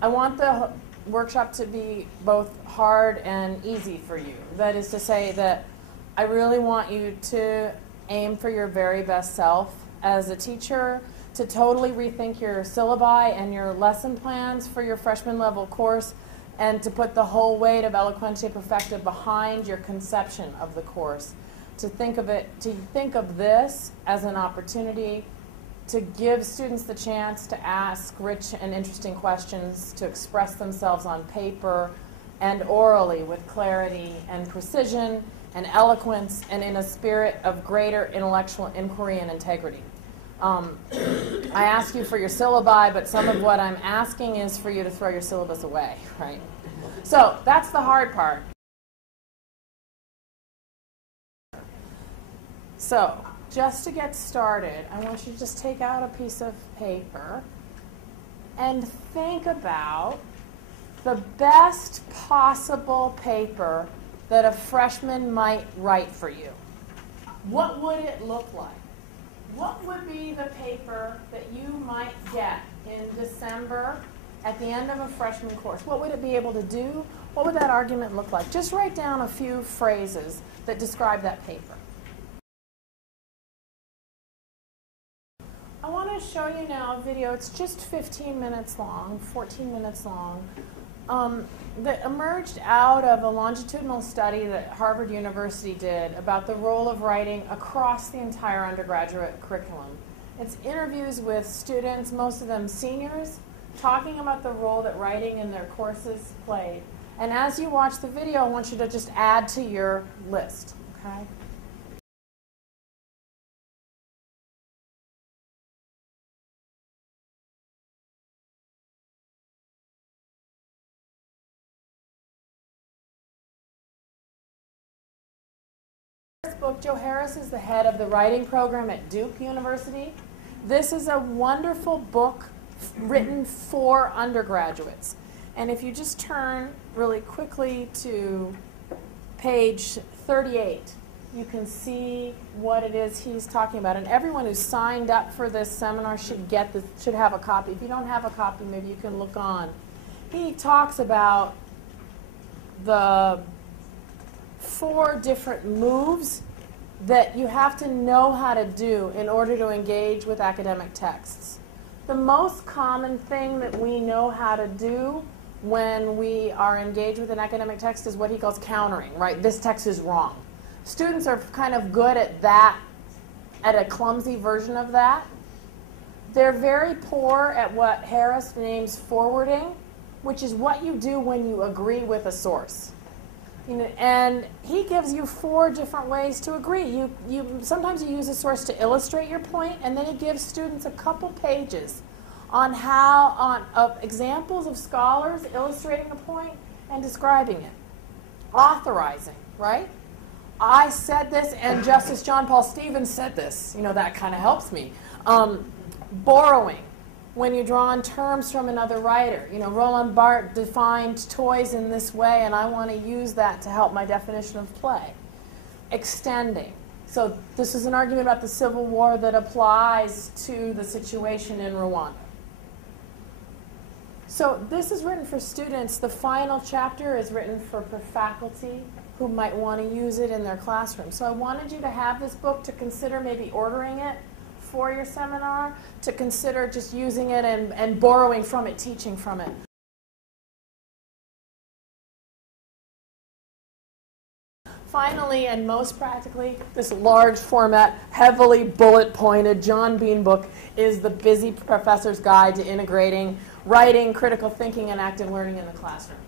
I want the workshop to be both hard and easy for you. That is to say that I really want you to aim for your very best self as a teacher, to totally rethink your syllabi and your lesson plans for your freshman level course, and to put the whole weight of Eloquentia Perfecta behind your conception of the course. To think of this as an opportunity to give students the chance to ask rich and interesting questions, to express themselves on paper and orally with clarity and precision and eloquence and in a spirit of greater intellectual inquiry and integrity. I ask you for your syllabi, but some of what I'm asking is for you to throw your syllabus away, right? So that's the hard part. So just to get started, I want you to just take out a piece of paper and think about the best possible paper that a freshman might write for you. What would it look like? What would be the paper that you might get in December at the end of a freshman course? What would it be able to do? What would that argument look like? Just write down a few phrases that describe that paper. I want to show you now a video. It's just 15 minutes long, 14 minutes long, that emerged out of a longitudinal study that Harvard University did about the role of writing across the entire undergraduate curriculum. It's interviews with students, most of them seniors, talking about the role that writing in their courses played. And as you watch the video, I want you to just add to your list, okay? This book, Joe Harris is the head of the writing program at Duke University. This is a wonderful book written for undergraduates. And if you just turn really quickly to page 38, you can see what it is he's talking about. And everyone who's signed up for this seminar should have a copy. If you don't have a copy, maybe you can look on. He talks about the 4 different moves that you have to know how to do in order to engage with academic texts. The most common thing that we know how to do when we are engaged with an academic text is what he calls countering, right? This text is wrong. Students are kind of good at that, at a clumsy version of that. They're very poor at what Harris names forwarding, which is what you do when you agree with a source. And he gives you 4 different ways to agree. Sometimes you use a source to illustrate your point, and then he gives students a couple pages on examples of scholars illustrating a point and describing it. Authorizing, right? I said this, and Justice John Paul Stevens said this. That kind of helps me. Borrowing. When you draw on terms from another writer. Roland Barthes defined toys in this way, and I want to use that to help my definition of play. Extending. So this is an argument about the Civil War that applies to the situation in Rwanda. So this is written for students. The final chapter is written for faculty who might want to use it in their classroom. So I wanted you to have this book to consider maybe ordering it for your seminar, to consider just using it and borrowing from it, teaching from it. Finally, and most practically, this large format, heavily bullet-pointed John Bean book is The Busy Professor's Guide to Integrating Writing, Critical Thinking, and Active Learning in the Classroom.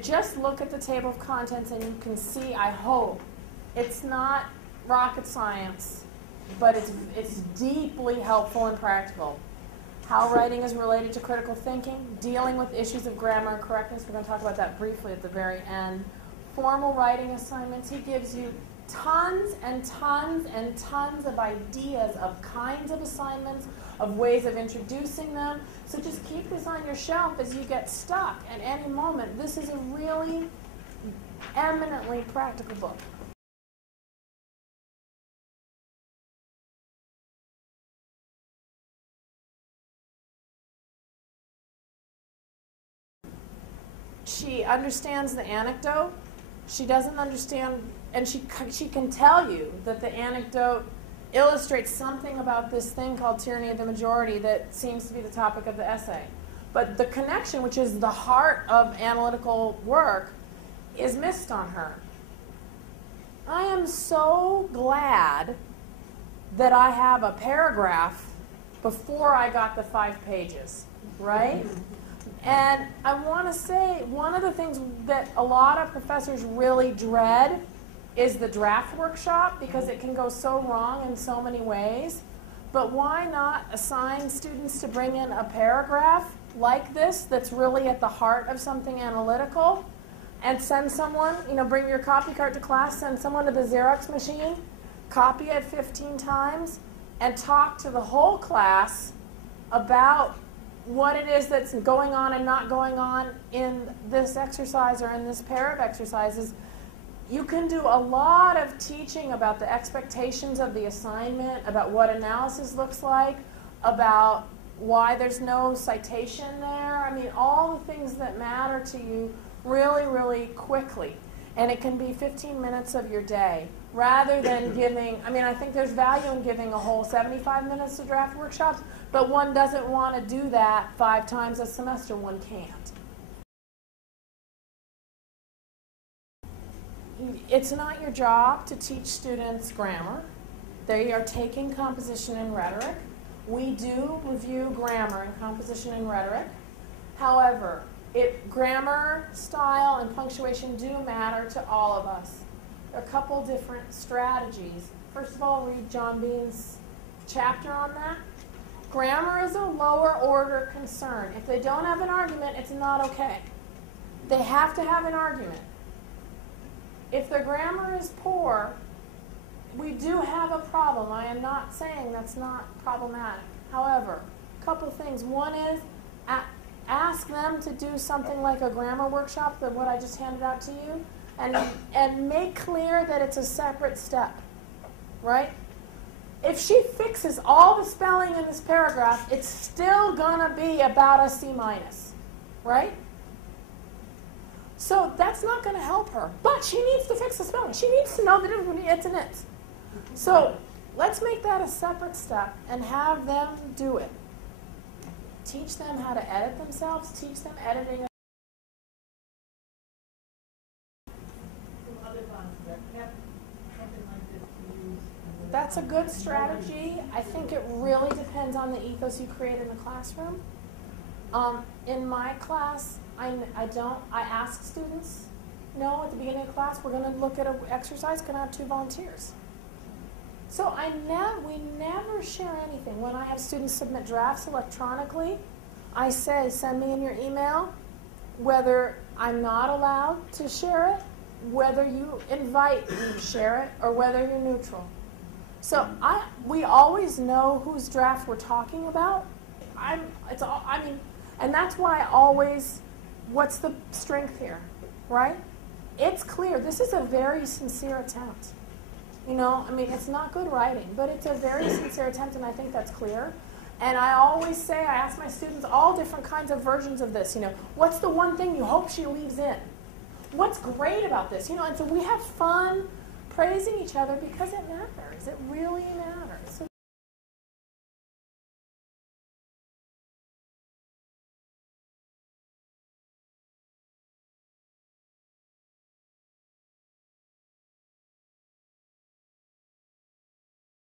Just look at the table of contents and you can see, I hope, it's not rocket science, but it's deeply helpful and practical. How writing is related to critical thinking, dealing with issues of grammar and correctness. We're going to talk about that briefly at the very end. Formal writing assignments. He gives you tons and tons and tons of ideas of kinds of assignments, of ways of introducing them. So just keep this on your shelf as you get stuck at any moment. This is a really eminently practical book. she understands the anecdote. She doesn't understand, and she can tell you that the anecdote illustrates something about this thing called tyranny of the majority that seems to be the topic of the essay. But the connection, which is the heart of analytical work, is missed on her. I am so glad that I have a paragraph before I got the 5 pages, right? And I want to say one of the things that a lot of professors really dread is the draft workshop, because it can go so wrong in so many ways. But why not assign students to bring in a paragraph like this that's really at the heart of something analytical, and send someone, bring your copy cart to class, send someone to the Xerox machine, copy it 15 times, and talk to the whole class about what it is that's going on and not going on in this exercise or in this pair of exercises. You can do a lot of teaching about the expectations of the assignment, about what analysis looks like, about why there's no citation there. I mean, all the things that matter to you really, really quickly. And it can be 15 minutes of your day, rather than giving, I think there's value in giving a whole 75 minutes to draft workshops, but one doesn't want to do that 5 times a semester. One can't. It's not your job to teach students grammar. They are taking composition and rhetoric. We do review grammar and composition and rhetoric. However, grammar, style, and punctuation do matter to all of us. There are a couple different strategies. First of all, read John Bean's chapter on that. Grammar is a lower order concern. If they don't have an argument, it's not okay. They have to have an argument. If their grammar is poor, we do have a problem. I am not saying that's not problematic. However, a couple things. One is, ask them to do something like a grammar workshop, what I just handed out to you, and make clear that it's a separate step, right? If she fixes all the spelling in this paragraph, it's still going to be about a C-, right? So that's not going to help her. But she needs to fix the spelling. She needs to know that it's an it. So let's make that a separate step and have them do it. Teach them how to edit themselves. Teach them editing. That's a good strategy. I think it really depends on the ethos you create in the classroom. In my class, I ask students, at the beginning of class, we're going to look at an exercise. Can I have 2 volunteers? So we never share anything. When I have students submit drafts electronically, I say, send me in your email whether I'm not allowed to share it, whether you invite me to share it, or whether you're neutral. So we always know whose draft we're talking about. And that's why I always, what's the strength here, right? It's clear. This is a very sincere attempt. It's not good writing, but it's a very sincere attempt, and I think that's clear. And I always say, I ask my students all different kinds of versions of this. What's the one thing you hope she leaves in? What's great about this? And so we have fun praising each other because it matters. It really matters.